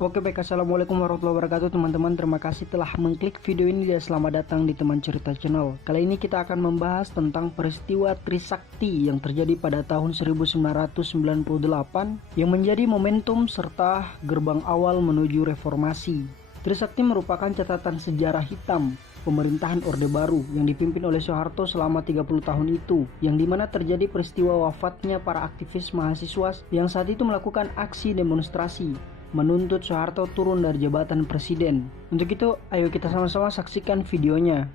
Oke baik, assalamualaikum warahmatullahi wabarakatuh teman-teman. Terima kasih telah mengklik video ini dan selamat datang di Teman Cerita Channel. Kali ini kita akan membahas tentang peristiwa Trisakti yang terjadi pada tahun 1998 yang menjadi momentum serta gerbang awal menuju reformasi. Trisakti merupakan catatan sejarah hitam pemerintahan Orde Baru yang dipimpin oleh Soeharto selama 30 tahun itu, yang dimana terjadi peristiwa wafatnya para aktivis mahasiswa yang saat itu melakukan aksi demonstrasi menuntut Soeharto turun dari jabatan presiden. Untuk itu, ayo kita sama-sama saksikan videonya.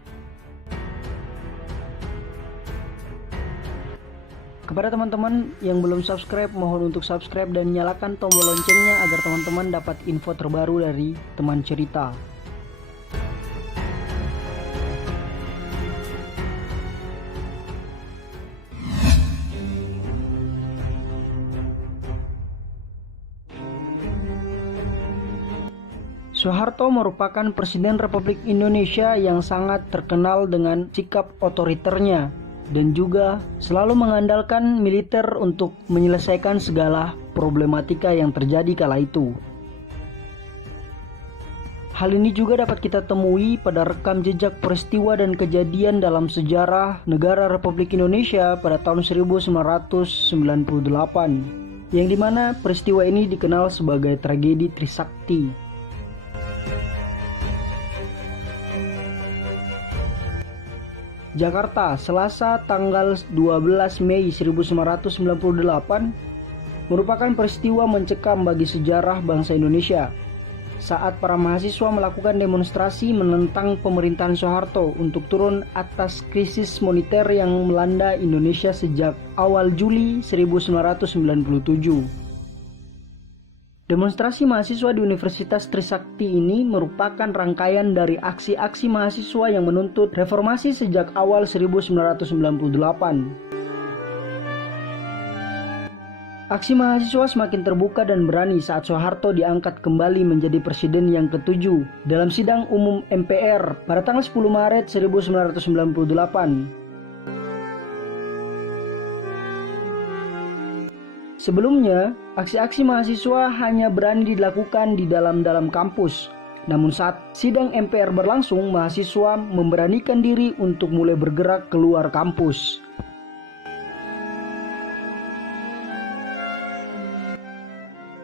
Kepada teman-teman yang belum subscribe, mohon untuk subscribe dan nyalakan tombol loncengnya agar teman-teman dapat info terbaru dari Teman Cerita. Soeharto merupakan Presiden Republik Indonesia yang sangat terkenal dengan sikap otoriternya dan juga selalu mengandalkan militer untuk menyelesaikan segala problematika yang terjadi kala itu. Hal ini juga dapat kita temui pada rekam jejak peristiwa dan kejadian dalam sejarah negara Republik Indonesia pada tahun 1998, yang dimana peristiwa ini dikenal sebagai tragedi Trisakti. Jakarta, Selasa tanggal 12 Mei 1998 merupakan peristiwa mencekam bagi sejarah bangsa Indonesia saat para mahasiswa melakukan demonstrasi menentang pemerintahan Soeharto untuk turun atas krisis moneter yang melanda Indonesia sejak awal Juli 1997. Demonstrasi mahasiswa di Universitas Trisakti ini merupakan rangkaian dari aksi-aksi mahasiswa yang menuntut reformasi sejak awal 1998. Aksi mahasiswa semakin terbuka dan berani saat Soeharto diangkat kembali menjadi presiden yang ke-7 dalam sidang umum MPR pada tanggal 10 Maret 1998. Sebelumnya, aksi-aksi mahasiswa hanya berani dilakukan di dalam kampus. Namun saat sidang MPR berlangsung, mahasiswa memberanikan diri untuk mulai bergerak keluar kampus.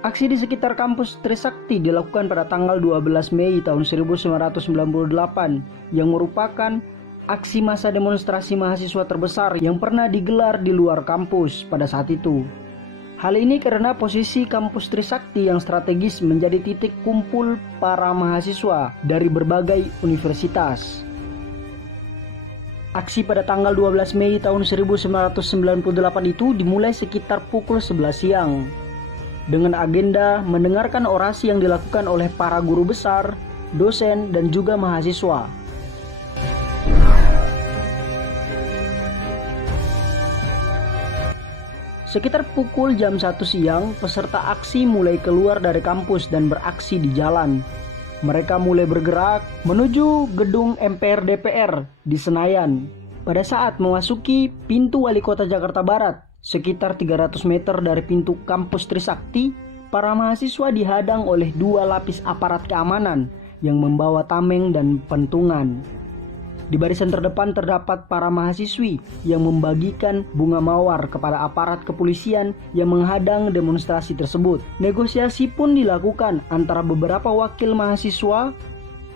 Aksi di sekitar kampus Trisakti dilakukan pada tanggal 12 Mei tahun 1998 yang merupakan aksi massa demonstrasi mahasiswa terbesar yang pernah digelar di luar kampus pada saat itu. Hal ini karena posisi kampus Trisakti yang strategis menjadi titik kumpul para mahasiswa dari berbagai universitas. Aksi pada tanggal 12 Mei tahun 1998 itu dimulai sekitar pukul 11 siang dengan agenda mendengarkan orasi yang dilakukan oleh para guru besar, dosen, dan juga mahasiswa. Sekitar pukul jam 1 siang, peserta aksi mulai keluar dari kampus dan beraksi di jalan. Mereka mulai bergerak menuju gedung MPR DPR di Senayan. Pada saat memasuki pintu Wali Kota Jakarta Barat, sekitar 300 meter dari pintu kampus Trisakti, para mahasiswa dihadang oleh 2 lapis aparat keamanan yang membawa tameng dan pentungan. Di barisan terdepan terdapat para mahasiswi yang membagikan bunga mawar kepada aparat kepolisian yang menghadang demonstrasi tersebut. Negosiasi pun dilakukan antara beberapa wakil mahasiswa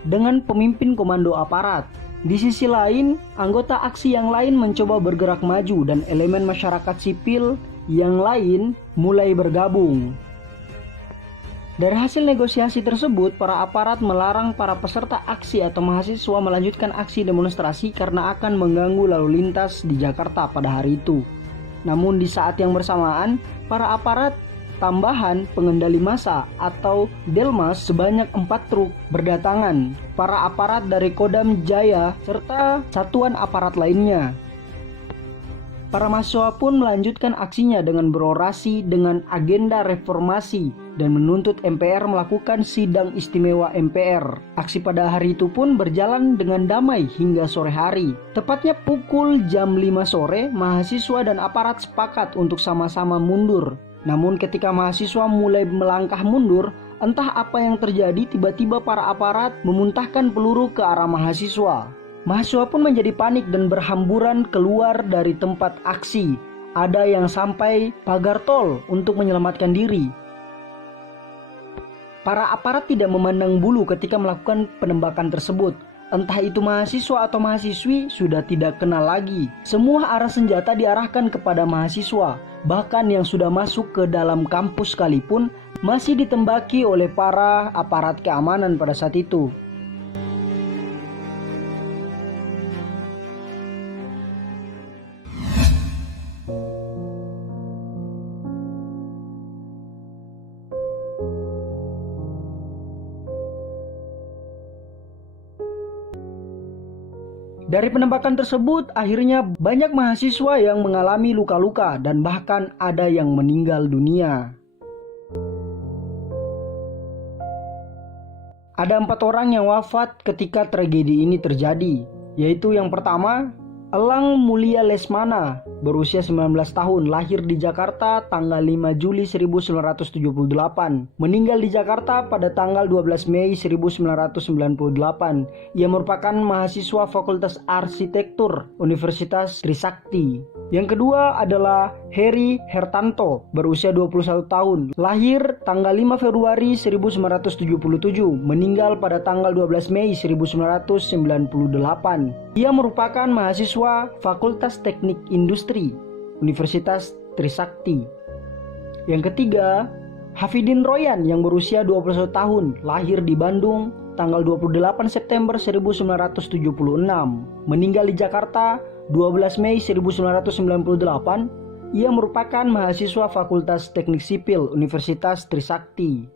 dengan pemimpin komando aparat. Di sisi lain, anggota aksi yang lain mencoba bergerak maju dan elemen masyarakat sipil yang lain mulai bergabung. Dari hasil negosiasi tersebut, para aparat melarang para peserta aksi atau mahasiswa melanjutkan aksi demonstrasi karena akan mengganggu lalu lintas di Jakarta pada hari itu. Namun di saat yang bersamaan, para aparat tambahan pengendali massa atau Delmas sebanyak 4 truk berdatangan, para aparat dari Kodam Jaya serta satuan aparat lainnya. Para mahasiswa pun melanjutkan aksinya dengan berorasi dengan agenda reformasi dan menuntut MPR melakukan sidang istimewa MPR. Aksi pada hari itu pun berjalan dengan damai hingga sore hari. Tepatnya pukul jam 5 sore, mahasiswa dan aparat sepakat untuk sama-sama mundur. Namun ketika mahasiswa mulai melangkah mundur, Entah apa yang terjadi, tiba-tiba para aparat memuntahkan peluru ke arah mahasiswa. Mahasiswa pun menjadi panik dan berhamburan keluar dari tempat aksi. Ada yang sampai pagar tol untuk menyelamatkan diri. Para aparat tidak memandang bulu ketika melakukan penembakan tersebut. Entah itu mahasiswa atau mahasiswi sudah tidak kenal lagi. Semua arah senjata diarahkan kepada mahasiswa. Bahkan yang sudah masuk ke dalam kampus sekalipun masih ditembaki oleh para aparat keamanan pada saat itu. Dari penembakan tersebut, akhirnya banyak mahasiswa yang mengalami luka-luka dan bahkan ada yang meninggal dunia. Ada 4 orang yang wafat ketika tragedi ini terjadi, yaitu yang pertama, Elang Mulia Lesmana, berusia 19 tahun, lahir di Jakarta tanggal 5 Juli 1978, meninggal di Jakarta pada tanggal 12 Mei 1998. Ia merupakan mahasiswa Fakultas Arsitektur Universitas Trisakti. Yang kedua adalah Heri Hertanto, berusia 21 tahun, lahir tanggal 5 Februari 1977, meninggal pada tanggal 12 Mei 1998. Ia merupakan mahasiswa Fakultas Teknik Industri Universitas Trisakti. Yang ketiga, Hafidin Royan yang berusia 21 tahun, lahir di Bandung tanggal 28 September 1976, meninggal di Jakarta 12 Mei 1998. Ia merupakan mahasiswa Fakultas Teknik Sipil Universitas Trisakti.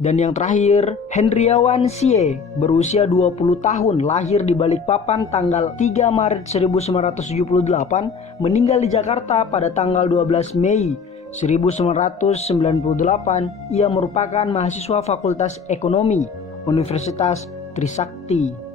Dan yang terakhir, Hendriawan Sie, berusia 20 tahun, lahir di Balikpapan tanggal 3 Maret 1978, meninggal di Jakarta pada tanggal 12 Mei 1998. Ia merupakan mahasiswa Fakultas Ekonomi Universitas Trisakti.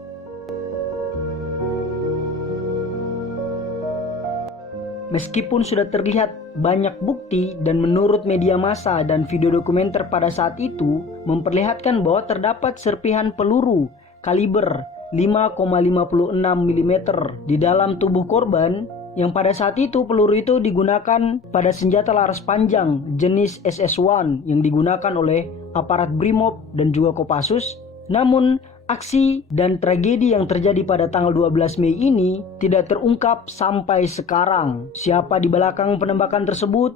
Meskipun sudah terlihat banyak bukti dan menurut media massa dan video dokumenter pada saat itu memperlihatkan bahwa terdapat serpihan peluru kaliber 5,56 mm di dalam tubuh korban, yang pada saat itu peluru itu digunakan pada senjata laras panjang jenis SS1 yang digunakan oleh aparat Brimob dan juga Kopassus. Namun aksi dan tragedi yang terjadi pada tanggal 12 Mei ini tidak terungkap sampai sekarang. Siapa di belakang penembakan tersebut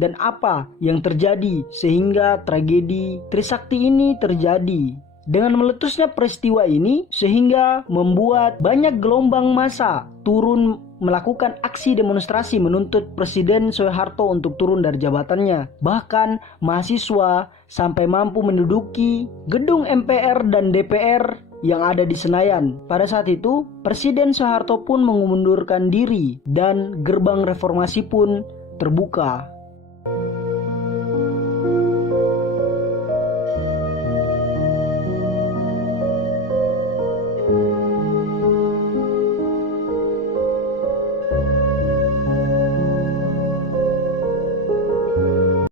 dan apa yang terjadi sehingga tragedi Trisakti ini terjadi. Dengan meletusnya peristiwa ini sehingga membuat banyak gelombang massa turun melakukan aksi demonstrasi menuntut Presiden Soeharto untuk turun dari jabatannya. Bahkan mahasiswa sampai mampu menduduki gedung MPR dan DPR yang ada di Senayan. Pada saat itu, Presiden Soeharto pun mengundurkan diri dan gerbang reformasi pun terbuka.